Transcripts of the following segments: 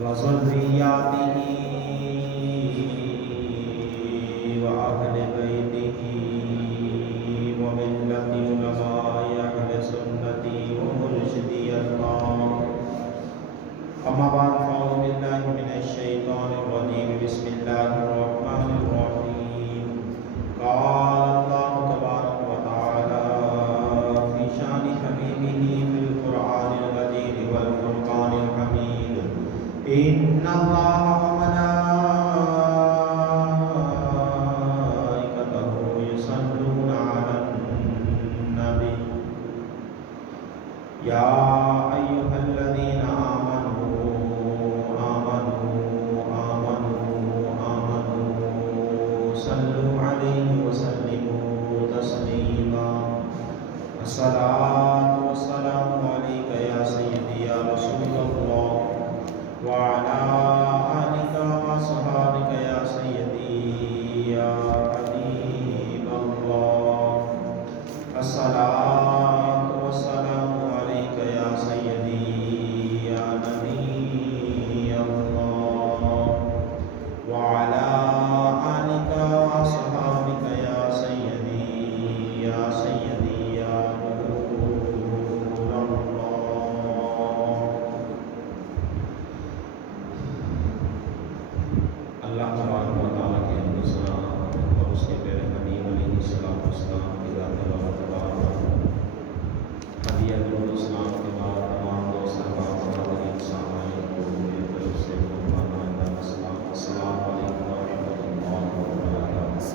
وذرياته وأهل بيته وملة علماء أهل سنتي ومرشدي الله. أما بعد فأعوذ بالله من الشيطان الرجيم. بسم الله الرحمن الرحيم. قال الله تبارك وتعالى في شأن حبيبه في القرآن المجيد والفرقان الحميد: إن الله وملائكته يصلون على النبي يا أيها الذين آمنوا صلوا عليه وسلموا تسليما. الصلاة والسلام عليك يا سيدي يا رسول الله وعلى آلك وصحابك يا سيدي يا حبيب الله. الصلاة والسلام عليك يا سيدي يا نبي الله وعلى آلك وصحابك يا سيدي يا سيدي يا رسول الله. اللہ تبارک و تعالیٰ کے حمد و ثنا اور اس کے پیارے حبیب علیہ الصلوۃ والسلام کی ذات بارک تبارک ہدیہ درود و سلام کے بعد تمام دوست احباب اور حاضرین سامعین کو میری طرف سے مہربانہ السلام علیکم ورحمۃ اللہ وبرکاتہ.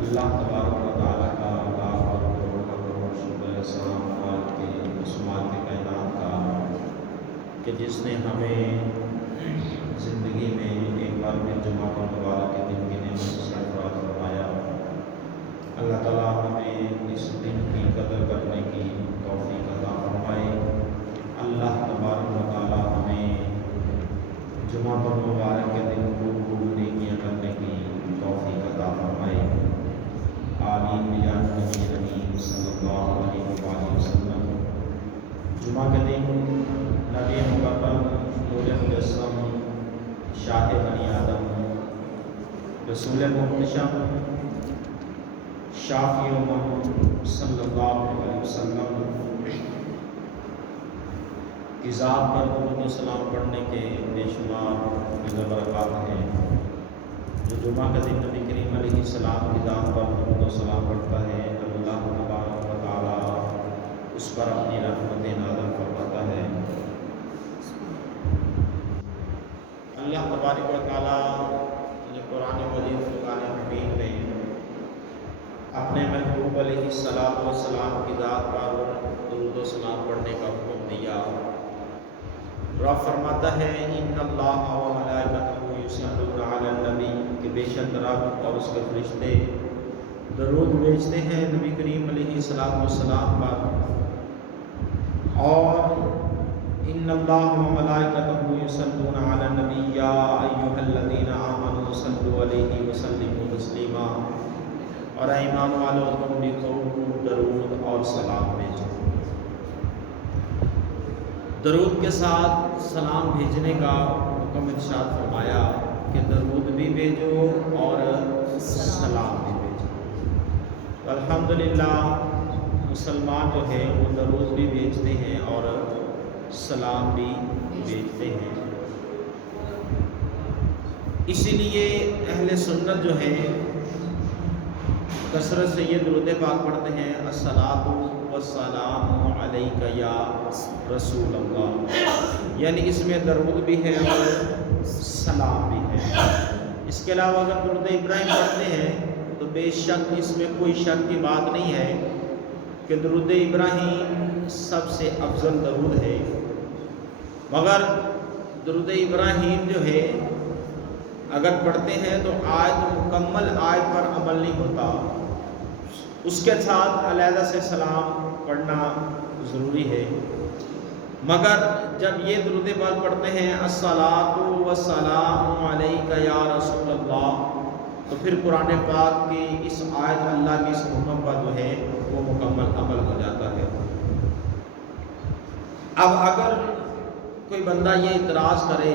اللہ تبارک و تعالیٰ کا لاکھ اور کروڑ شکر سلام کے اس مالک کائنات کا کہ جس نے ہمیں زندگی میں ایک بار پھر جمعہ مبارک کے دن کی نعمت سے سرفراز فرمایا. اللہ تعالیٰ ہمیں اس دن کی قدر کرنے کی توفیق عطا فرمائے. اللہ تبارک و تعالیٰ ہمیں جمعہ مبارک کے دن خوب نیکیاں کرنے کی توفیق عطا فرمائے. آمین بجاہ نبی کریم صلی اللہ علیہ وآلہ وسلم. جمعہ کے دن نبی مکرم نور مجسم شاہ بنی آدم رسول محتشم شافی امم صلی اللہ علیہ وسلم کی ذات پر درود و سلام پڑھنے کے بے شمار برکات ہیں. جو جمعہ کا دن نبی کریم علیہ السلام کی ذات پر درود و سلام پڑھتا ہے اللہ تبارک و تعالیٰ اس پر اپنی رحمت نازل فرماتا ہے. اللہ تبارک و تعالیٰ جو قرآن مجید فرقان حمید میں اپنے محبوب علیہ السلام کی ذات پر درود و سلام پڑھنے کا حکم دیا. رب فرماتا ہے ان اللہ و ملائکتہ یصلون علی النبی کہ بے شک رب اور اس کے فرشتے درود بھیجتے ہیں نبی کریم علیہ السلام پر. اور ان اللہ و ملائکتہ یصلون علی النبی یا ایھا الذین آمنوا صلوا علیہ وسلموا تسلیما. اور اے ایمان والو تم بھی خوب درود اور سلام بھیجو. درود کے ساتھ سلام بھیجنے کا حکم ارشاد فرمایا کہ درود بھی بھیجو اور سلام بھی بھیجو. الحمدللہ مسلمان جو ہے وہ درود بھی بھیجتے ہیں اور سلام بھی بھیجتے ہیں. اسی لیے اہل سنت جو ہے کثرت سے یہ درود پاک پڑھتے ہیں الصلاۃ والسلام علیک یا رسول اللہ. یعنی اس میں درود بھی ہے اور سلام بھی ہے. اس کے علاوہ اگر درود ابراہیم پڑھتے ہیں تو بے شک اس میں کوئی شک کی بات نہیں ہے کہ درود ابراہیم سب سے افضل درود ہے. مگر درود ابراہیم جو ہے اگر پڑھتے ہیں تو مکمل آیت پر عمل نہیں ہوتا. اس کے ساتھ علیحدہ سے سلام پڑھنا ضروری ہے. مگر جب یہ درود پاک پڑھتے ہیں الصلاۃ والسلام علیک یا رسول اللہ تو پھر قرآن پاک کی اس آیت اللہ کی اس حکم پر جو ہے وہ مکمل عمل ہو جاتا ہے. اب اگر کوئی بندہ یہ اعتراض کرے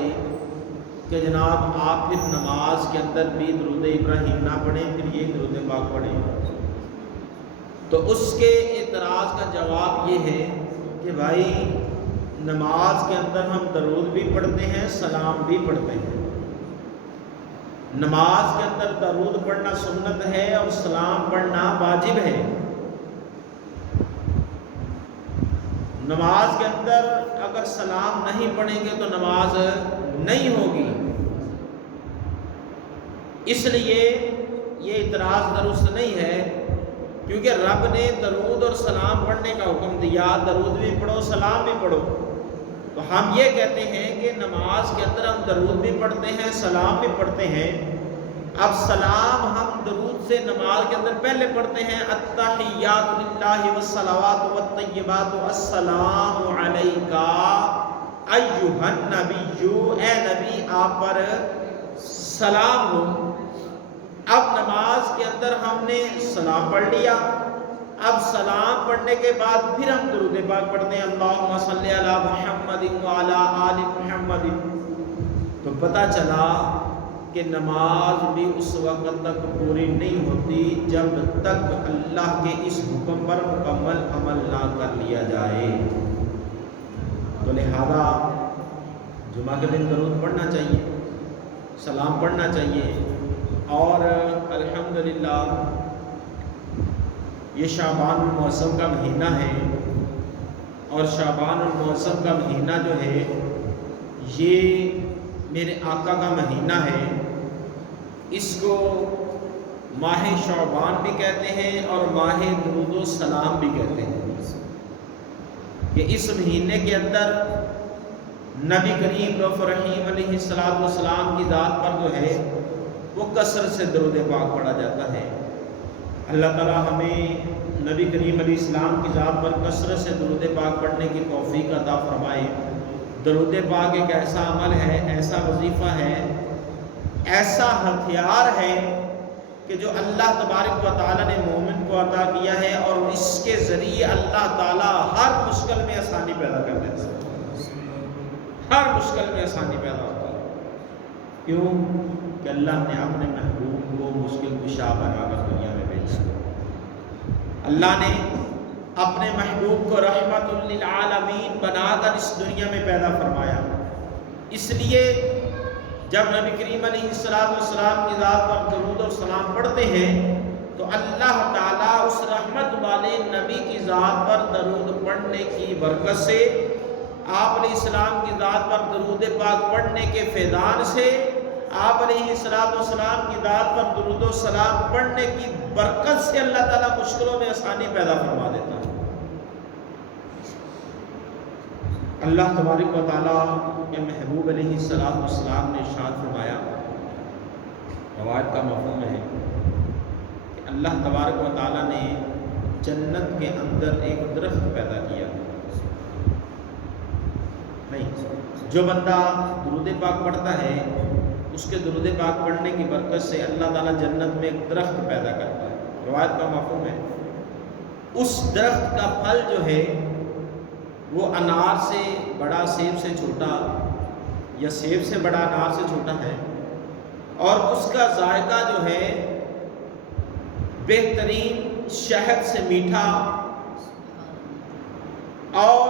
کہ جناب آپ پھر نماز کے اندر بھی درود ابراہیم نہ پڑھیں پھر یہ درود پاک پڑھیں، تو اس کے اعتراض کا جواب یہ ہے کہ بھائی نماز کے اندر ہم درود بھی پڑھتے ہیں، سلام بھی پڑھتے ہیں۔ نماز کے اندر درود پڑھنا سنت ہے اور سلام پڑھنا واجب ہے۔ نماز کے اندر اگر سلام نہیں پڑھیں گے تو نماز نہیں ہوگی۔ اس لیے یہ اعتراض درست نہیں ہے، کیونکہ رب نے درود اور سلام پڑھنے کا حکم دیا، درود بھی پڑھو سلام بھی پڑھو۔ تو ہم یہ کہتے ہیں کہ نماز کے اندر ہم درود بھی پڑھتے ہیں سلام بھی پڑھتے ہیں۔ اب سلام ہم درود سے نماز کے اندر پہلے پڑھتے ہیں، التحیات للہ والصلوات والطیبات السلام علیکا ایھا النبی، اے نبی آپ پر سلام ہو۔ اب نماز کے اندر ہم نے سلام پڑھ لیا، اب سلام پڑھنے کے بعد پھر ہم درود پاک پڑھتے ہیں، اللہم صلی علی محمد وعلی آل محمد۔ تو پتہ چلا کہ نماز بھی اس وقت تک پوری نہیں ہوتی جب تک اللہ کے اس حکم پر مکمل عمل نہ کر لیا جائے۔ تو لہذا جمعہ کے دن درود پڑھنا چاہیے، سلام پڑھنا چاہیے، اور الحمدللہ یہ شعبان المعظم کا مہینہ ہے، اور شعبان المعظم کا مہینہ جو ہے یہ میرے آقا کا مہینہ ہے۔ اس کو ماہ شعبان بھی کہتے ہیں اور ماہ درود و سلام بھی کہتے ہیں، کہ اس مہینے کے اندر نبی کریم رؤوف رحیم علیہ السلام کی ذات پر جو ہے وہ کثرت سے درود پاک پڑھا جاتا ہے۔ اللہ تعالیٰ ہمیں نبی کریم علیہ السلام کی ذات پر کثرت سے درود پاک پڑھنے کی توفیق عطا فرمائے۔ درود پاک ایک ایسا عمل ہے، ایسا وظیفہ ہے، ایسا ہتھیار ہے کہ جو اللہ تبارک و تعالیٰ نے مومن کو عطا کیا ہے، اور اس کے ذریعے اللہ تعالیٰ ہر مشکل میں آسانی پیدا کر دیتا ہے، ہر مشکل میں آسانی پیدا ہوتی ہے۔ کیوں؟ کہ اللہ نے اپنے محبوب کو مشکل کشا بنا کر دنیا میں بھیجا۔ اللہ نے اپنے محبوب کو رحمت للعالمین بنا کر اس دنیا میں پیدا فرمایا۔ اس لیے جب نبی کریم علیہ السلام کی ذات پر درود اور سلام پڑھتے ہیں تو اللہ تعالیٰ اس رحمت والے نبی کی ذات پر درود پڑھنے کی برکت سے، آپ علیہ السلام کی ذات پر درود پاک پڑھنے کے فیضان سے، آپ علیہ السلام کی ذات پر درود و سلام پڑھنے کی برکت سے اللہ تعالیٰ مشکلوں میں آسانی پیدا فرما دیتا ہے۔ اللہ تبارک و تعالیٰ کے محبوب علیہ السلام نے ارشاد فرمایا، روایت کا مفہوم ہے کہ اللہ تبارک و تعالیٰ نے جنت کے اندر ایک درخت پیدا کیا۔ نہیں، جو بندہ درود پاک پڑھتا ہے اس کے درود پاک پڑھنے کی برکت سے اللہ تعالیٰ جنت میں ایک درخت پیدا کرتا ہے۔ روایت کا مفہوم ہے اس درخت کا پھل جو ہے وہ انار سے بڑا، سیب سے چھوٹا، یا سیب سے بڑا انار سے چھوٹا ہے، اور اس کا ذائقہ جو ہے بہترین شہد سے میٹھا، اور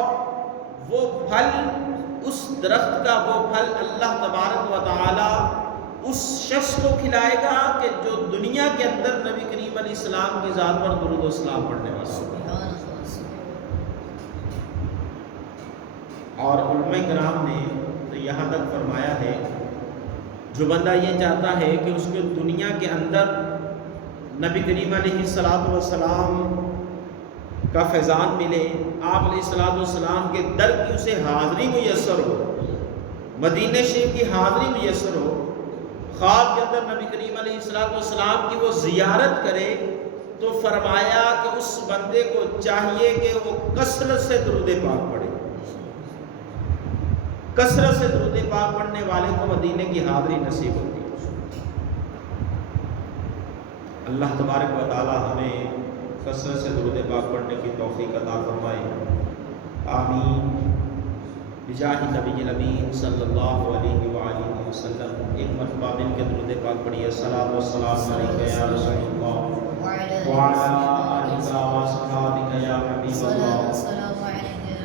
وہ پھل، اس درخت کا وہ پھل اللہ تبارک و تعالی اس شخص کو کھلائے گا کہ جو دنیا کے اندر نبی کریم علیہ السلام کی ذات پر درود و سلام پڑھنے والا ہوگا۔ اور علماء کرام نے تو یہاں تک فرمایا ہے، جو بندہ یہ چاہتا ہے کہ اس کو دنیا کے اندر نبی کریم علیہ السلام کا فیضان ملے، آپ علیہ السلام کے در کی اسے حاضری میسر ہو، مدینہ شریف کی حاضری میسر ہو، خواب کے اندر نبی کریم علیہ السلام کی وہ زیارت کرے، تو فرمایا کہ اس بندے کو چاہیے کہ وہ کثرت سے درود پاک پڑھے۔ کثرت سے درود پاک پڑھنے والے کو مدینے کی حاضری نصیب ہوتی ہے۔ اللہ تبارک و تعالی ہمیں کثرت سے درود پاک پڑھنے کی توفیق عطا فرمائے، آمین۔ بجاہ نبی الامین صلی اللہ علیہ وآلہ وسلم ایک مرتبہ مل کے درود پاک پڑھیے۔ الصلاۃ والسلام علیک یا رسول اللہ وعلی آلک واصحابک یا حبیب اللہ،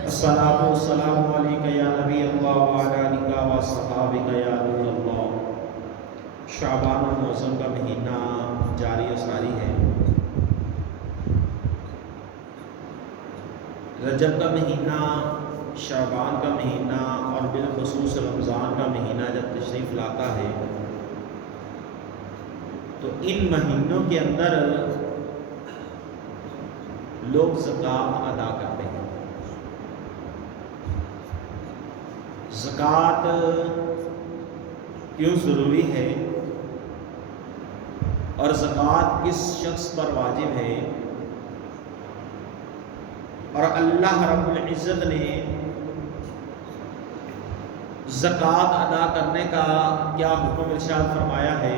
الصلاۃ والسلام علیک یا نبی اللہ وعلی آلک واصحابک یا نور اللہ۔ شعبان المعظم کا مہینہ جاری و ساری ہے۔ رجب کا مہینہ، شعبان کا مہینہ اور بالخصوص رمضان کا مہینہ جب تشریف لاتا ہے تو ان مہینوں کے اندر لوگ زکوٰۃ ادا کرتے ہیں۔ زکوٰۃ کیوں ضروری ہے اور زکوٰۃ کس شخص پر واجب ہے، اور اللہ رب العزت نے زکوٰۃ ادا کرنے کا کیا حکم ارشاد فرمایا ہے،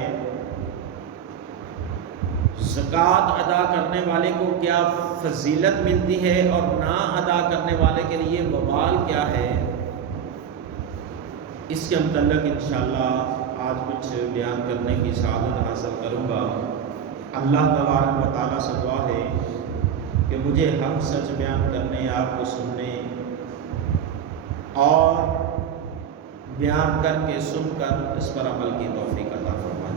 زکوٰۃ ادا کرنے والے کو کیا فضیلت ملتی ہے اور نہ ادا کرنے والے کے لیے وبال کیا ہے، اس کے متعلق انشاءاللہ آج کچھ بیان کرنے کی سعادت حاصل کروں گا۔ اللہ تبارک و تعالیٰ سے دعا ہے کہ مجھے حق سچ بیان کرنے، آپ کو سننے اور بیان کر کے سن کر اس پر عمل کی توفیق عطا فرمائے۔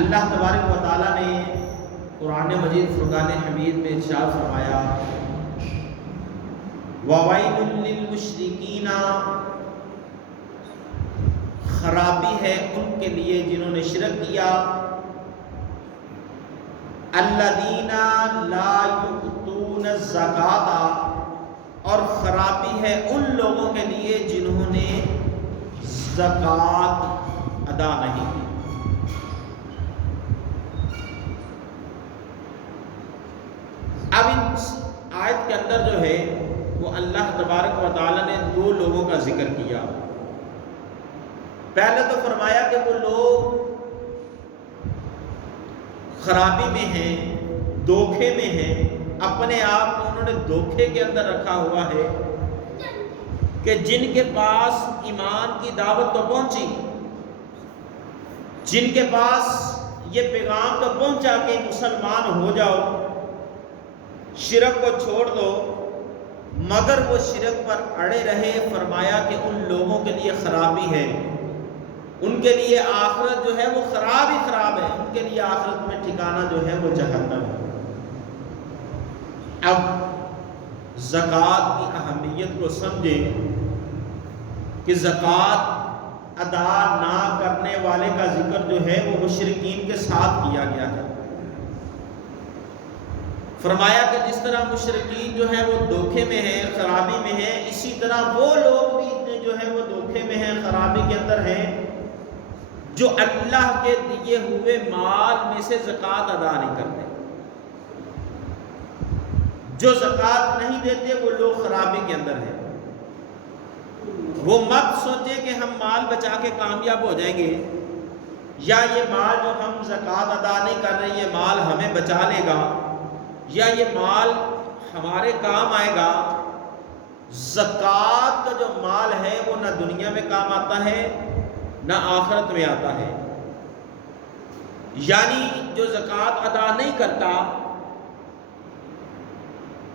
اللہ تبارک و تعالیٰ نے قرآن مجید فرقان حمید میں ارشاد فرمایا، وَوَيْلٌ لِّلْمُشْرِكِينَ، خرابی ہے ان کے لیے جنہوں نے شرک کیا، الَّذِينَ لَا يُؤْتُونَ الزَّكَاةَ، اور خرابی ہے ان لوگوں کے لیے جنہوں نے زکوٰۃ ادا نہیں کی۔ اب اس آیت کے اندر جو ہے وہ اللہ تبارک و تعالیٰ نے دو لوگوں کا ذکر کیا۔ پہلے تو فرمایا کہ وہ لوگ خرابی میں ہیں، دھوکے میں ہیں، اپنے آپ کو انہوں نے دھوکے کے اندر رکھا ہوا ہے کہ جن کے پاس ایمان کی دعوت تو پہنچی، جن کے پاس یہ پیغام تو پہنچا کہ مسلمان ہو جاؤ، شرک کو چھوڑ دو، مگر وہ شرک پر اڑے رہے۔ فرمایا کہ ان لوگوں کے لیے خرابی ہے، ان کے لیے آخرت جو ہے وہ خراب ہی خراب ہے، ان کے لیے آخرت میں ٹھکانہ جو ہے وہ جہنم ہے۔ اب زکوٰۃ کی اہمیت کو سمجھیں کہ زکوٰۃ ادا نہ کرنے والے کا ذکر جو ہے وہ مشرکین کے ساتھ کیا گیا ہے۔ فرمایا کہ جس طرح مشرکین جو ہیں وہ دھوکے میں ہیں، خرابی میں ہیں، اسی طرح وہ لوگ بھی جو ہیں وہ دھوکے میں ہیں، خرابی کے اندر ہیں، جو اللہ کے دیے ہوئے مال میں سے زکوٰۃ ادا نہیں کرتے۔ جو زکوٰۃ نہیں دیتے وہ لوگ خرابی کے اندر ہیں۔ وہ مت سوچے کہ ہم مال بچا کے کامیاب ہو جائیں گے، یا یہ مال جو ہم زکوٰۃ ادا نہیں کر رہے یہ مال ہمیں بچا لے گا، یا یہ مال ہمارے کام آئے گا۔ زکوٰۃ کا جو مال ہے وہ نہ دنیا میں کام آتا ہے نہ آخرت میں آتا ہے۔ یعنی جو زکوٰۃ ادا نہیں کرتا،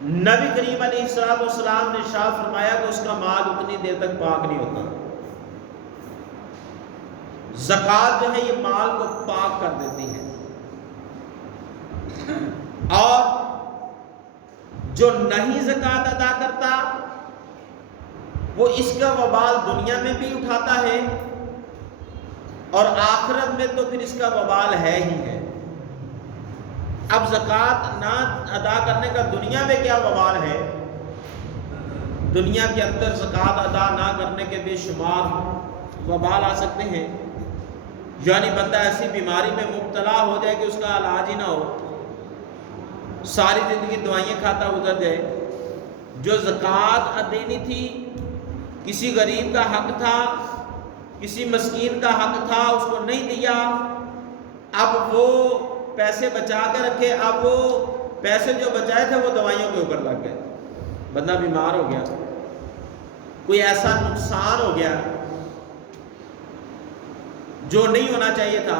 نبی کریم علیہ السلام نے ارشاد فرمایا کہ اس کا مال اتنی دیر تک پاک نہیں ہوتا۔ زکوٰۃ جو ہے یہ مال کو پاک کر دیتی ہے، اور جو نہیں زکوٰۃ ادا کرتا وہ اس کا وبال دنیا میں بھی اٹھاتا ہے اور آخرت میں تو پھر اس کا وبال ہے ہی ہے۔ اب زکوٰۃ نہ ادا کرنے کا دنیا میں کیا وبال ہے؟ دنیا کے اندر زکوٰۃ ادا نہ کرنے کے بے شمار وبال آ سکتے ہیں۔ یعنی بندہ ایسی بیماری میں مبتلا ہو جائے کہ اس کا علاج ہی نہ ہو، ساری زندگی دوائیں کھاتا گزر جائے۔ جو زکوٰۃ دینی تھی، کسی غریب کا حق تھا، کسی مسکین کا حق تھا، اس کو نہیں دیا، اب وہ پیسے بچا کے رکھے، اب وہ پیسے جو بچائے تھے وہ دوائیوں کے اوپر لگ گئے۔ بندہ بیمار ہو گیا، کوئی ایسا نقصان ہو گیا جو نہیں ہونا چاہیے تھا،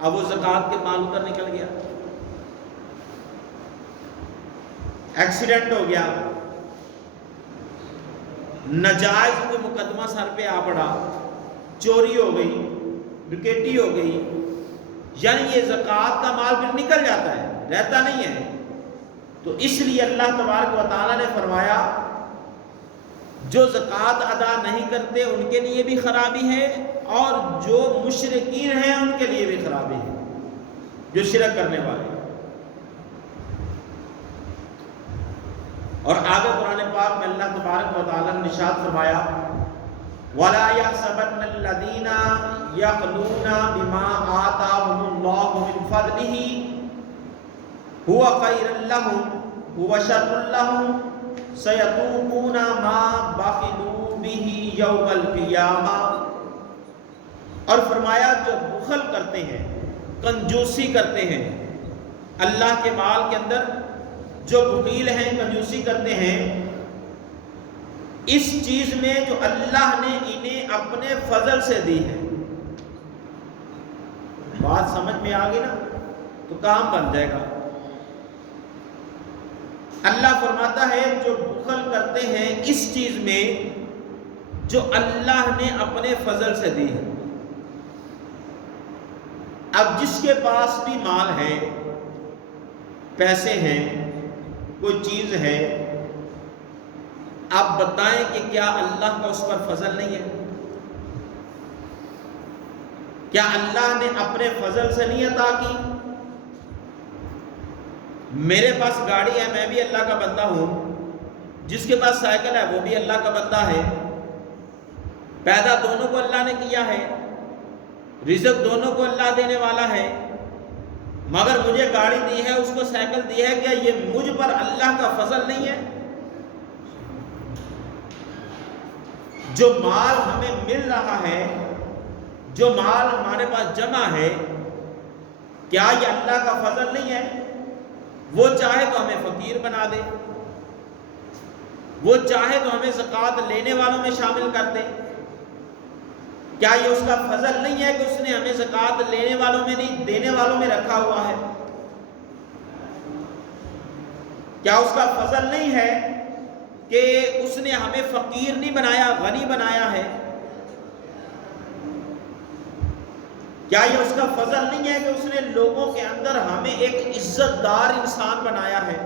اب وہ زکوٰۃ کے مال ادھر نکل گیا۔ ایکسیڈنٹ ہو گیا، ناجائز کوئی مقدمہ سر پہ آ پڑا، چوری ہو گئی، ڈکیتی ہو گئی، یعنی یہ زکوٰۃ کا مال پھر نکل جاتا ہے، رہتا نہیں ہے۔ تو اس لیے اللہ تبارک و تعالیٰ نے فرمایا جو زکوٰۃ ادا نہیں کرتے ان کے لیے بھی خرابی ہے، اور جو مشرکین ہیں ان کے لیے بھی خرابی ہے، جو شرک کرنے والے۔ اور آگے قرآن پاک میں اللہ تبارک و تعالیٰ نے ارشاد فرمایا وَلَا يَحْسَبَنَّ الَّذِينَ يَقْنُونَ بِمَا آتَاهُمُ اللَّهُ مِنْ فَضْلِهِ هُوَ خَيْرٌ لَّهُمْ هُوَ شَرٌّ لَّهُمْ سَيَطُوقُونَ مَا بَخِلُوا بِهِ يَوْمَ الْقِيَامَةِ۔ اور فرمایا جو بخل کرتے ہیں، کنجوسی کرتے ہیں اللہ کے مال کے اندر، جو بخیل ہیں، کنجوسی کرتے ہیں اس چیز میں جو اللہ نے انہیں اپنے فضل سے دی ہے۔ بات سمجھ میں آ گئی نا؟ تو کام بن جائے گا۔ اللہ فرماتا ہے جو بخل کرتے ہیں اس چیز میں جو اللہ نے اپنے فضل سے دی ہے۔ اب جس کے پاس بھی مال ہے، پیسے ہیں، کوئی چیز ہے، آپ بتائیں کہ کیا اللہ کا اس پر فضل نہیں ہے؟ کیا اللہ نے اپنے فضل سے نہیں عطا کی؟ میرے پاس گاڑی ہے، میں بھی اللہ کا بندہ ہوں، جس کے پاس سائیکل ہے وہ بھی اللہ کا بندہ ہے، پیدا دونوں کو اللہ نے کیا ہے، رزق دونوں کو اللہ دینے والا ہے، مگر مجھے گاڑی دی ہے، اس کو سائیکل دی ہے، کیا یہ مجھ پر اللہ کا فضل نہیں ہے؟ جو مال ہمیں مل رہا ہے، جو مال ہمارے پاس جمع ہے، کیا یہ اللہ کا فضل نہیں ہے؟ وہ چاہے تو ہمیں فقیر بنا دے، وہ چاہے تو ہمیں زکوٰۃ لینے والوں میں شامل کر دے۔ کیا یہ اس کا فضل نہیں ہے کہ اس نے ہمیں زکوٰۃ لینے والوں میں نہیں، دینے والوں میں رکھا ہوا ہے؟ کیا اس کا فضل نہیں ہے کہ اس نے ہمیں فقیر نہیں بنایا، غنی بنایا ہے؟ کیا یہ اس کا فضل نہیں ہے کہ اس نے لوگوں کے اندر ہمیں ایک عزت دار انسان بنایا ہے؟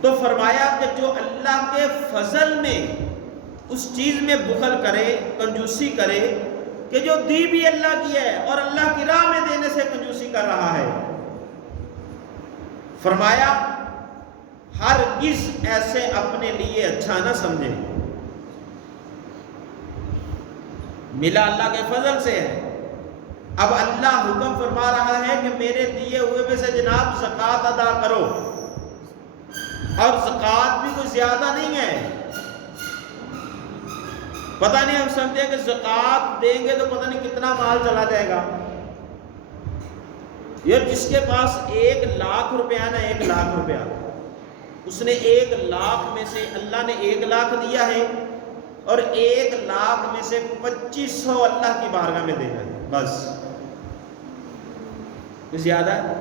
تو فرمایا کہ جو اللہ کے فضل میں اس چیز میں بخل کرے، کنجوسی کرے کہ جو دی بھی اللہ کی ہے اور اللہ کی راہ میں دینے سے کنجوسی کر رہا ہے، فرمایا ہرگز ایسے اپنے لیے اچھا نہ سمجھے، ملا اللہ کے فضل سے ہے۔ اب اللہ حکم فرما رہا ہے کہ میرے دیے ہوئے میں سے جناب زکوٰۃ ادا کرو، اور زکوٰۃ بھی کوئی زیادہ نہیں ہے۔ پتہ نہیں، ہم سمجھتے ہیں کہ زکوٰۃ دیں گے تو پتہ نہیں کتنا مال چلا جائے گا۔ یہ جس کے پاس 1,00,000 روپیہ نا، 1,00,000 روپیہ، اس نے 1,00,000 میں سے اللہ نے 1,00,000 دیا ہے، اور 1,00,000 میں سے 2,500 اللہ کی بارگاہ میں دینا ہے، بس۔ کچھ زیادہ ہے؟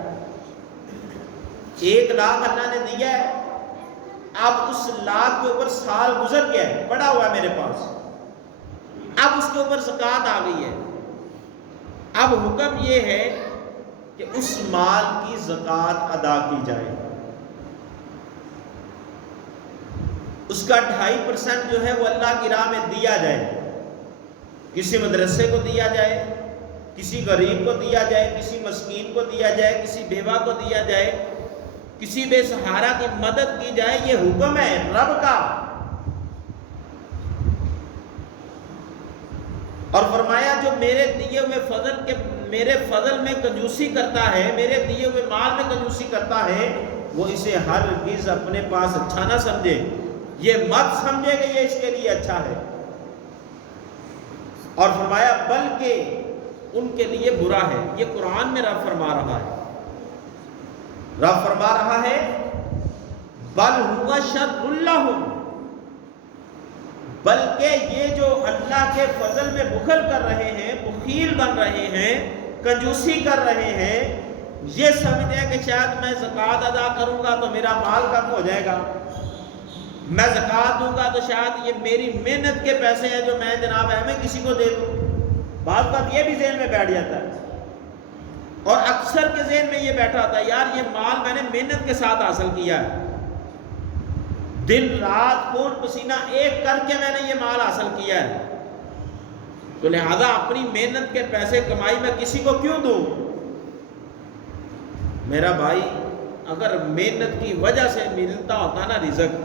1,00,000 اللہ نے دیا ہے، اب اس 1,00,000 کے اوپر سال گزر گیا ہے، پڑا ہوا ہے میرے پاس، اب اس کے اوپر زکوٰۃ آ گئی ہے۔ اب حکم یہ ہے کہ اس مال کی زکوٰۃ ادا کی جائے، اس کا 2.5% جو ہے وہ اللہ کی راہ میں دیا جائے، کسی مدرسے کو دیا جائے، کسی غریب کو دیا جائے، کسی مسکین کو دیا جائے، کسی بیوہ کو دیا جائے، کسی بے سہارا کی مدد کی جائے۔ یہ حکم ہے رب کا۔ اور فرمایا جو میرے دیے ہوئے فضل کے، میرے فضل میں کنجوسی کرتا ہے، میرے دیے ہوئے مال میں کنجوسی کرتا ہے، وہ اسے ہرگز اپنے پاس اچھا نہ سمجھے، یہ مت سمجھے کہ یہ اس کے لیے اچھا ہے، اور فرمایا بلکہ ان کے لیے برا ہے۔ یہ قرآن میں رب فرما رہا ہے، رب فرما رہا ہے بل هو شر لهم، بلکہ یہ جو اللہ کے فضل میں بخل کر رہے ہیں، بخیل بن رہے ہیں، کنجوسی کر رہے ہیں، یہ سمجھتے ہیں کہ شاید میں زکوٰۃ ادا کروں گا تو میرا مال کم ہو جائے گا، میں زکوٰۃ دوں گا تو شاید یہ میری محنت کے پیسے ہیں جو میں جناب ہے میں کسی کو دے دوں۔ بعض بات یہ بھی ذہن میں بیٹھ جاتا ہے، اور اکثر کے ذہن میں یہ بیٹھا ہوتا ہے یار یہ مال میں نے محنت کے ساتھ حاصل کیا ہے، دن رات خون پسینہ ایک کر کے میں نے یہ مال حاصل کیا ہے، تو لہذا اپنی محنت کے پیسے کمائی میں کسی کو کیوں دوں؟ میرا بھائی اگر محنت کی وجہ سے ملتا ہوتا نا رزق،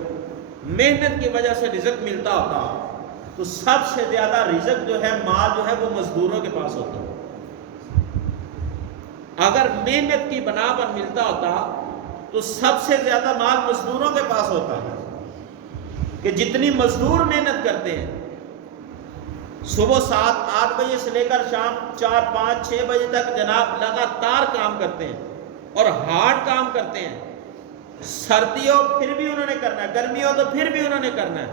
محنت کی وجہ سے رزق ملتا ہوتا تو سب سے زیادہ رزق جو ہے، مال جو ہے وہ مزدوروں کے پاس ہوتا۔ اگر محنت کی بنا پر ملتا ہوتا تو سب سے زیادہ مال مزدوروں کے پاس ہوتا کہ جتنی مزدور محنت کرتے ہیں، صبح 7-8 بجے سے لے کر شام 4-5-6 بجے تک جناب لگاتار کام کرتے ہیں اور ہارڈ کام کرتے ہیں، سردی ہو پھر بھی انہوں نے کرنا ہے، گرمی ہو تو پھر بھی انہوں نے کرنا ہے۔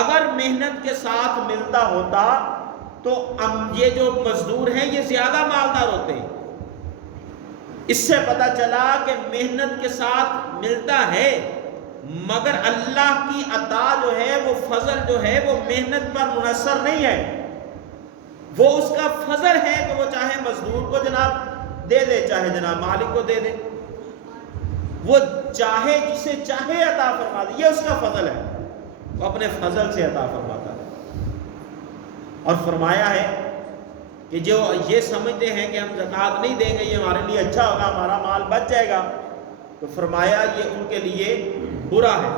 اگر محنت کے ساتھ ملتا ہوتا تو یہ جو مزدور ہیں یہ زیادہ مالدار ہوتے ہیں۔ اس سے پتہ چلا کہ محنت کے ساتھ ملتا ہے، مگر اللہ کی عطا جو ہے، وہ فضل جو ہے وہ محنت پر منحصر نہیں ہے، وہ اس کا فضل ہے کہ وہ چاہے مزدور کو جناب دے دے، چاہے جناب مالک کو دے دے، وہ چاہے جسے چاہے عطا فرما دے، یہ اس کا فضل ہے، وہ اپنے فضل سے عطا فرماتا ہے۔ اور فرمایا ہے کہ جو یہ سمجھتے ہیں کہ ہم زکوٰۃ نہیں دیں گے یہ ہمارے لیے اچھا ہوگا، ہمارا مال بچ جائے گا، تو فرمایا یہ ان کے لیے برا ہے۔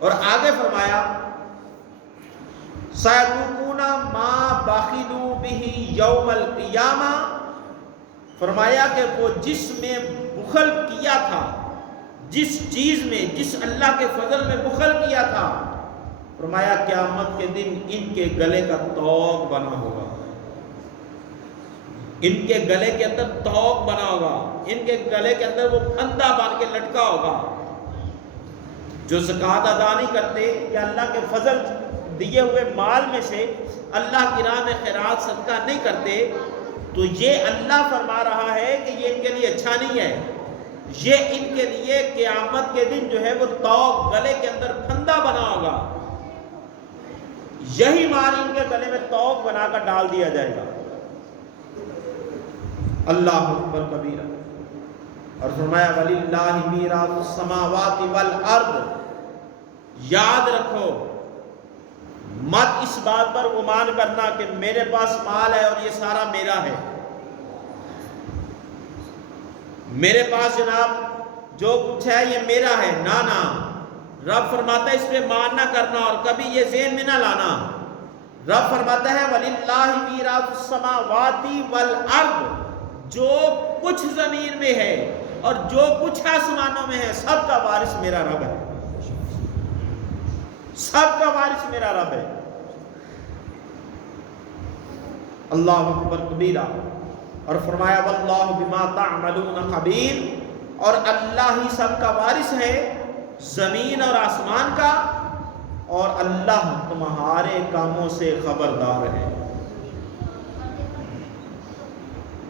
اور آگے فرمایا سَيَذُوقُونَ مَا بَخِلُوا بِهِ يَوْمَ الْقِيَامَةِ، فرمایا کہ وہ جس میں بخل کیا تھا، جس چیز میں، جس اللہ کے فضل میں بخل کیا تھا، فرمایا قیامت کے دن ان کے گلے کا طوق بنا ہوگا، ان کے گلے کے اندر طوق بنا ہوگا، ان کے گلے کے اندر وہ پھندا بن کے لٹکا ہوگا۔ جو زکوٰۃ ادا نہیں کرتے یا اللہ کے فضل دیے ہوئے مال میں سے اللہ کی راہ میں خیرات صدقہ نہیں کرتے، تو یہ اللہ فرما رہا ہے کہ یہ ان کے لیے اچھا نہیں ہے، یہ ان کے لیے قیامت کے دن جو ہے وہ طوق، گلے کے اندر پھندا بنا ہوگا، یہی مال ان کے گلے میں طوق بنا کر ڈال دیا جائے گا۔ اللہ اکبر کبیرہ۔ اور فرمایا وَلِلَّهِ مِيرَاثُ السَّمَاوَاتِ وَالْأَرْضِ، یاد رکھو، مت اس بات پر گمان کرنا کہ میرے پاس مال ہے اور یہ سارا میرا ہے، میرے پاس جناب جو کچھ ہے یہ میرا ہے، نہ رب فرماتا ہے اس پہ مان نہ کرنا اور کبھی یہ ذہن میں نہ لانا۔ رب فرماتا ہے وَلِلَّهِ مِيرَاثُ السَّمَاوَاتِ وَالْأَرْضِ، جو کچھ زمین میں ہے اور جو کچھ آسمانوں میں ہے سب کا وارث میرا رب ہے، سب کا وارث میرا رب ہے۔ اللہ اکبر کبیرہ۔ اور فرمایا واللہ بما تعملون خبیر، اور اللہ ہی سب کا وارث ہے، زمین اور آسمان کا، اور اللہ تمہارے کاموں سے خبردار ہے،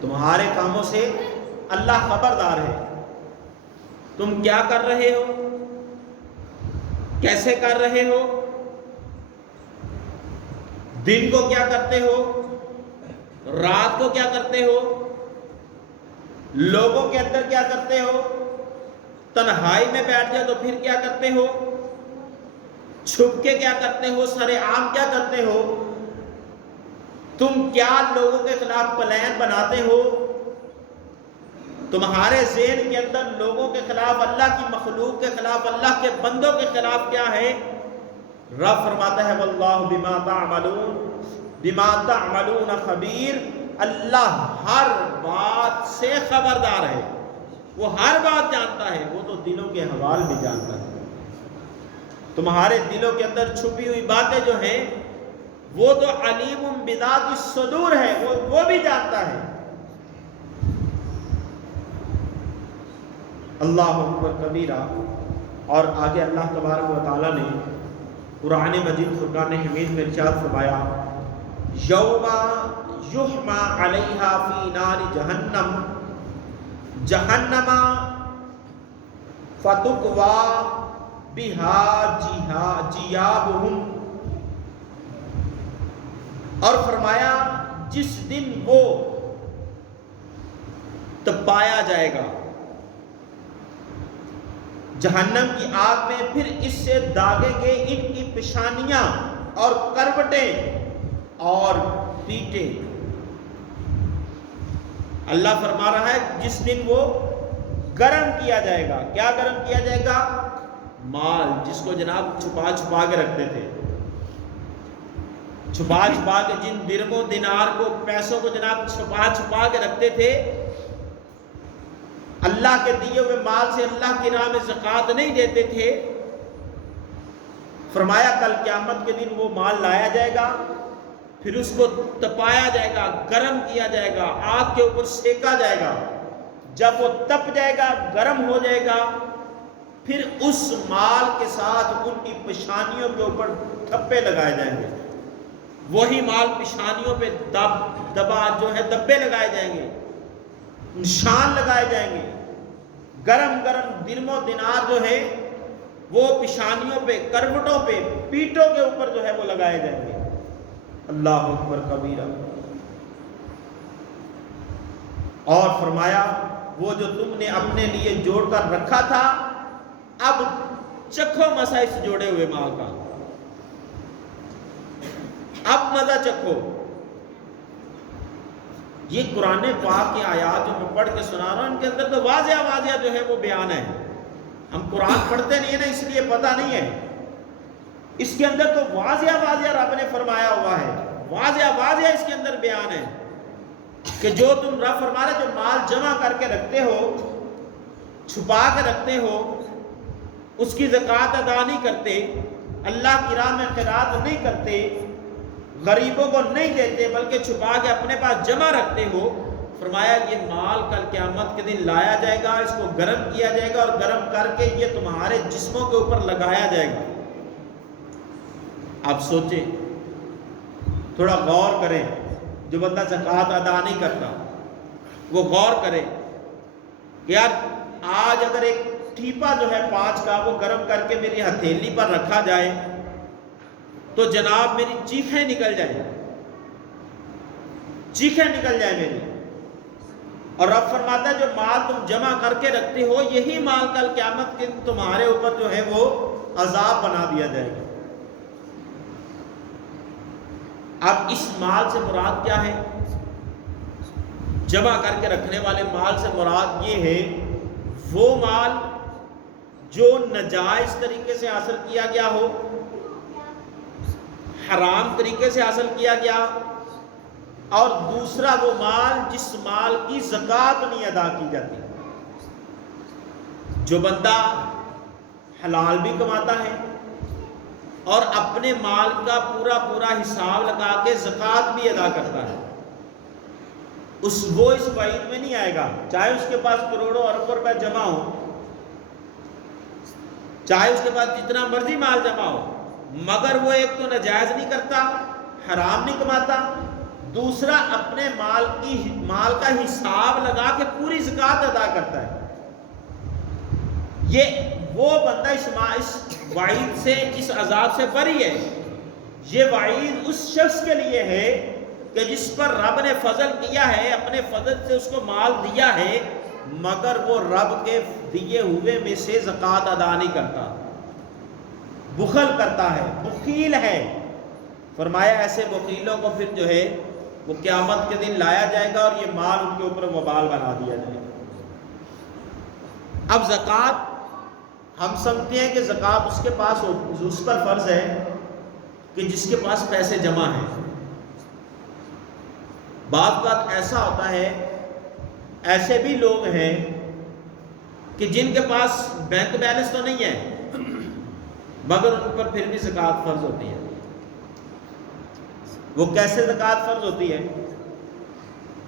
تمہارے کاموں سے اللہ خبردار ہے۔ تم کیا کر رہے ہو، کیسے کر رہے ہو، دن کو کیا کرتے ہو، رات کو کیا کرتے ہو، لوگوں کے اندر کیا کرتے ہو، تنہائی میں بیٹھ جائے تو پھر کیا کرتے ہو، چھپ کے کیا کرتے ہو، سرے عام کیا کرتے ہو، تم کیا لوگوں کے خلاف پلان بناتے ہو، تمہارے ذہن کے اندر لوگوں کے خلاف، اللہ کی مخلوق کے خلاف، اللہ کے بندوں کے خلاف کیا ہے۔ رب فرماتا ہے واللہ بما تعملون خبیر، اللہ ہر بات سے خبردار ہے، وہ ہر بات جانتا ہے، وہ تو دلوں کے احوال بھی جانتا ہے، تمہارے دلوں کے اندر چھپی ہوئی باتیں جو ہیں وہ تو علیم بذات الصدور ہے، وہ بھی جانتا ہے۔ اللہ اکبر کبیرہ۔ اور آگے اللہ تبارک و تعالیٰ نے قرآن مجید فرقان حمید میں ارشاد فرمایا یوم یحمى علیہا فی نار جہنم جہنم فتکوی بہا جیابہم، اور فرمایا جس دن وہ تپایا جائے گا جہنم کی آگ میں، پھر اس سے داغیں گے ان کی پیشانیاں اور کروٹیں اور پیٹیں۔ اللہ فرما رہا ہے جس دن وہ گرم کیا جائے گا۔ کیا گرم کیا جائے گا؟ مال، جس کو جناب چھپا چھپا کے رکھتے تھے، چھپا چھپا کے، جن درم و دینار کو، پیسوں کو جناب چھپا چھپا کے رکھتے تھے، اللہ کے دیے ہوئے مال سے اللہ کی راہ میں زکوٰۃ نہیں دیتے تھے۔ فرمایا کل قیامت کے دن وہ مال لایا جائے گا، پھر اس کو تپایا جائے گا، گرم کیا جائے گا، آگ کے اوپر سینکا جائے گا۔ جب وہ تپ جائے گا، گرم ہو جائے گا، پھر اس مال کے ساتھ ان کی پیشانیوں کے اوپر تھپے لگائے جائیں گے۔ وہی مال پیشانیوں پہ دبا جو ہے دبے لگائے جائیں گے، نشان لگائے جائیں گے۔ گرم گرم درم و دینار جو ہے وہ پیشانیوں پہ، کروٹوں پہ، پیٹوں کے اوپر جو ہے وہ لگائے جائیں گے۔ اللہ اکبر کبیرہ۔ اور فرمایا وہ جو تم نے اپنے لیے جوڑ کر رکھا تھا، اب چکھو مزہ اس جوڑے ہوئے مال کا، اب مزہ چکھو۔ یہ قرآن پاک کی آیات جو میں پڑھ کے سنا رہا ہوں، ان کے اندر تو واضح واضح جو ہے وہ بیان ہے۔ ہم قرآن پڑھتے نہیں ہیں نا، اس لیے پتہ نہیں ہے۔ اس کے اندر تو واضح واضح رب نے فرمایا ہوا ہے، واضح واضح اس کے اندر بیان ہے کہ جو تم، رب فرما رہے جو مال جمع کر کے رکھتے ہو، چھپا کے رکھتے ہو، اس کی زکوٰۃ ادا نہیں کرتے، اللہ کی راہ میں خیرات نہیں کرتے، غریبوں کو نہیں دیتے، بلکہ چھپا کے اپنے پاس جمع رکھتے ہو، فرمایا یہ مال کل قیامت کے دن لایا جائے گا، اس کو گرم کیا جائے گا، اور گرم کر کے یہ تمہارے جسموں کے اوپر لگایا جائے گا۔ آپ سوچیں، تھوڑا غور کریں، جو بندہ زکوٰۃ ادا نہیں کرتا وہ غور کرے کہ یار آج اگر ایک ٹھیپا جو ہے 5 کا وہ گرم کر کے میری ہتھیلی پر رکھا جائے تو جناب میری چیخیں نکل جائیں، چیخیں نکل جائیں میری۔ اور رب فرماتا ہے جو مال تم جمع کر کے رکھتے ہو، یہی مال کل قیامت کے دن تمہارے اوپر جو ہے وہ عذاب بنا دیا جائے گا۔ اب اس مال سے مراد کیا ہے؟ جمع کر کے رکھنے والے مال سے مراد یہ ہے وہ مال جو ناجائز طریقے سے حاصل کیا گیا ہو، حرام طریقے سے حاصل کیا گیا، اور دوسرا وہ مال جس مال کی زکوٰۃ نہیں ادا کی جاتی۔ جو بندہ حلال بھی کماتا ہے اور اپنے مال کا پورا پورا حساب لگا کے زکوٰۃ بھی ادا کرتا ہے، وہ اس وعید میں نہیں آئے گا، چاہے اس کے پاس کروڑوں اربوں روپے جمع ہو، چاہے اس کے پاس جتنا مرضی مال جمع ہو، مگر وہ ایک تو ناجائز نہیں کرتا، حرام نہیں کماتا، دوسرا اپنے مال کا حساب لگا کے پوری زکوٰۃ ادا کرتا ہے۔ یہ وہ بندہ اس وعید سے، اس عذاب سے بری ہے۔ یہ وعید اس شخص کے لیے ہے کہ جس پر رب نے فضل کیا ہے، اپنے فضل سے اس کو مال دیا ہے، مگر وہ رب کے دیے ہوئے میں سے زکوٰۃ ادا نہیں کرتا، بخل کرتا ہے، بخیل ہے۔ فرمایا ایسے بخیلوں کو پھر جو ہے وہ قیامت کے دن لایا جائے گا اور یہ مال ان کے اوپر وبال بنا دیا جائے گا۔ اب زکوٰۃ ہم سمجھتے ہیں کہ زکوٰۃ اس کے پاس، اس پر فرض ہے کہ جس کے پاس پیسے جمع ہیں۔ بعض بات ایسا ہوتا ہے، ایسے بھی لوگ ہیں کہ جن کے پاس بینک بیلنس تو نہیں ہے مگر ان پر پھر بھی زکوٰۃ فرض ہوتی ہے۔ وہ کیسے زکوٰۃ فرض ہوتی ہے؟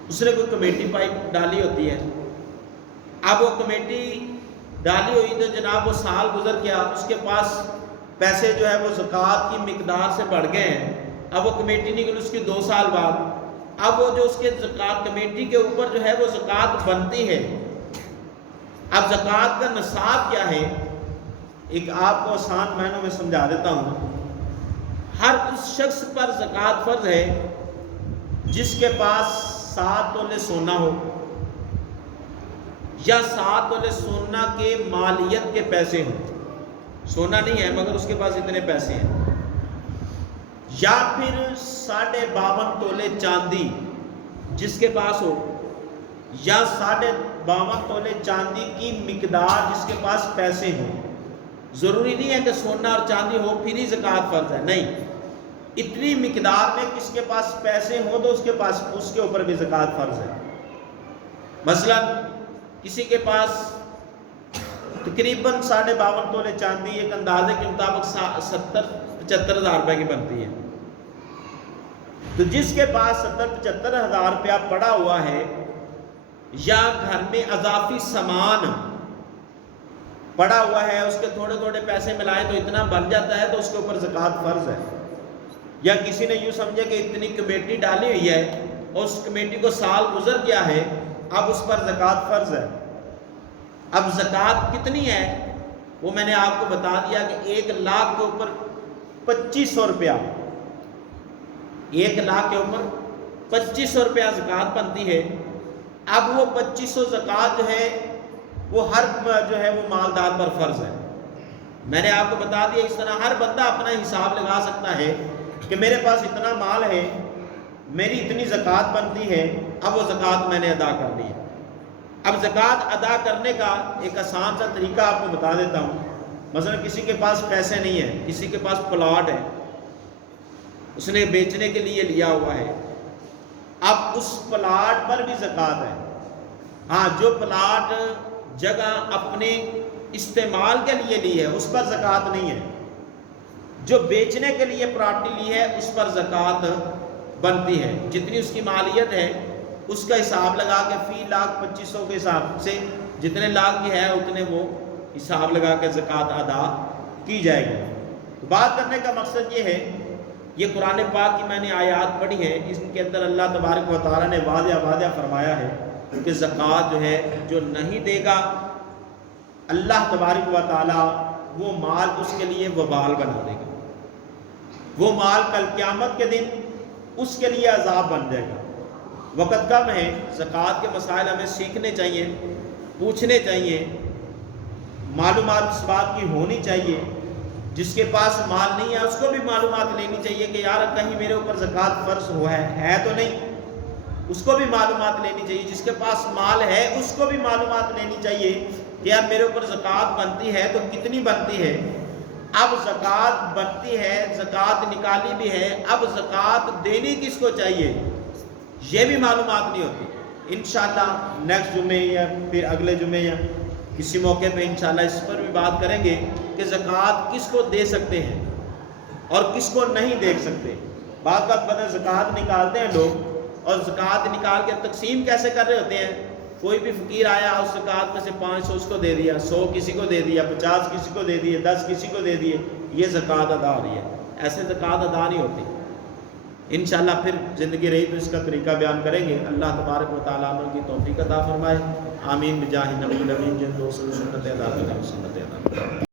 اس نے کوئی کمیٹی پائی ڈالی ہوتی ہے، اب وہ کمیٹی ڈالی ہوئی تو جناب وہ سال گزر گیا، اس کے پاس پیسے جو ہے وہ زکوٰۃ کی مقدار سے بڑھ گئے ہیں، اب وہ کمیٹی نکلی اس کی 2 سال بعد، اب وہ جو اس کے زکوٰۃ کمیٹی کے اوپر جو ہے وہ زکوٰۃ بنتی ہے، اب زکوٰۃ کا نصاب کیا ہے؟ ایک آپ کو آسان معنوں میں سمجھا دیتا ہوں۔ ہر اس شخص پر زکوٰۃ فرض ہے جس کے پاس 7 تولے سونا ہو یا 7 تولے سونا کے مالیت کے پیسے ہوں، سونا نہیں ہے مگر اس کے پاس اتنے پیسے ہیں، یا پھر 52.5 تولے چاندی جس کے پاس ہو، یا 52.5 تولے چاندی کی مقدار جس کے پاس پیسے ہوں۔ ضروری نہیں ہے کہ سونا اور چاندی ہو پھر ہی زکوٰۃ فرض ہے، نہیں، اتنی مقدار میں کس کے پاس پیسے ہوں تو اس کے اوپر بھی زکوٰۃ فرض ہے۔ مثلا کسی کے پاس تقریباً 52.5 تولے چاندی ایک اندازے کے مطابق 70-75 ہزار روپے کی بنتی ہے، تو جس کے پاس 70-75 ہزار روپیہ پڑا ہوا ہے یا گھر میں اضافی سامان پڑا ہوا ہے، اس کے تھوڑے تھوڑے پیسے ملائیں تو اتنا بن جاتا ہے، تو اس کے اوپر زکوٰۃ فرض ہے۔ یا کسی نے یوں سمجھے کہ اتنی کمیٹی ڈالی ہوئی ہے اور اس کمیٹی کو سال گزر گیا ہے، اب اس پر زکوٰۃ فرض ہے۔ اب زکوٰۃ کتنی ہے وہ میں نے آپ کو بتا دیا کہ 1 لاکھ کے اوپر 2500 روپیہ، 1 لاکھ کے اوپر 2500 روپیہ زکوٰۃ بنتی ہے۔ اب وہ 2500 زکوٰۃ جو ہے وہ ہر جو ہے وہ مالدار پر فرض ہے۔ میں نے آپ کو بتا دیا، اس طرح ہر بندہ اپنا حساب لگا سکتا ہے کہ میرے پاس اتنا مال ہے، میری اتنی زکوٰۃ بنتی ہے، اب وہ زکوٰۃ میں نے ادا کر لی ہے۔ اب زکوٰۃ ادا کرنے کا ایک آسان سا طریقہ آپ کو بتا دیتا ہوں۔ مثلا کسی کے پاس پیسے نہیں ہیں، کسی کے پاس پلاٹ ہے، اس نے بیچنے کے لیے لیا ہوا ہے، اب اس پلاٹ پر بھی زکوٰۃ ہے۔ ہاں، جو پلاٹ جگہ اپنے استعمال کے لیے لی ہے اس پر زکوٰۃ نہیں ہے، جو بیچنے کے لیے پراپرٹی لی ہے اس پر زکوٰۃ بنتی ہے۔ جتنی اس کی مالیت ہے اس کا حساب لگا کے فی لاکھ 2500 کے حساب سے جتنے لاکھ کی ہے اتنے وہ حساب لگا کے زکوٰۃ ادا کی جائے گی۔ تو بات کرنے کا مقصد یہ ہے، یہ قرآن پاک کی میں نے آیات پڑھی ہے، اس کے اندر اللہ تبارک و تعالیٰ نے واضح فرمایا ہے کہ زکوٰۃ جو ہے جو نہیں دے گا اللہ تبارک و تعالیٰ وہ مال اس کے لیے وبال بنا دے گا، وہ مال کل قیامت کے دن اس کے لیے عذاب بن جائے گا۔ وقت کم ہے، زکوٰۃ کے مسائل ہمیں سیکھنے چاہیے، پوچھنے چاہیے، معلومات اس بات کی ہونی چاہیے۔ جس کے پاس مال نہیں ہے اس کو بھی معلومات لینی چاہیے کہ یار کہیں میرے اوپر زکوٰۃ فرض ہوا ہے تو نہیں، اس کو بھی معلومات لینی چاہیے۔ جس کے پاس مال ہے اس کو بھی معلومات لینی چاہیے کہ یار میرے اوپر زکوٰۃ بنتی ہے تو کتنی بنتی ہے۔ اب زکوٰۃ بنتی ہے، زکوٰۃ نکالی بھی ہے، اب زکوٰۃ دینی کس کو چاہیے یہ بھی معلومات نہیں ہوتی۔ انشاءاللہ نیکسٹ جمعے یا پھر اگلے جمعے یا کسی موقع پہ انشاءاللہ اس پر بھی بات کریں گے کہ زکوٰۃ کس کو دے سکتے ہیں اور کس کو نہیں دے سکتے۔ بعض بات پتہ ہے زکوٰۃ نکالتے ہیں لوگ اور زکوٰۃ نکال کے تقسیم کیسے کر رہے ہوتے ہیں، کوئی بھی فقیر آیا اس زکوٰۃ میں سے 500 اس کو دے دیا، 100 کسی کو دے دیا، 50 کسی کو دے دیے، 10 کسی کو دے دیے، یہ زکوٰۃ ادا ہو رہی ہے۔ ایسے زکوٰۃ ادا نہیں ہوتی۔ انشاءاللہ پھر زندگی رہی تو اس کا طریقہ بیان کریں گے۔ اللہ تبارک و تعالیٰ عمل کی توفیق عطا فرمائے، آمین بجاہ نبی الامین جن 200 سنت ادا کریں سنت ادا کریں۔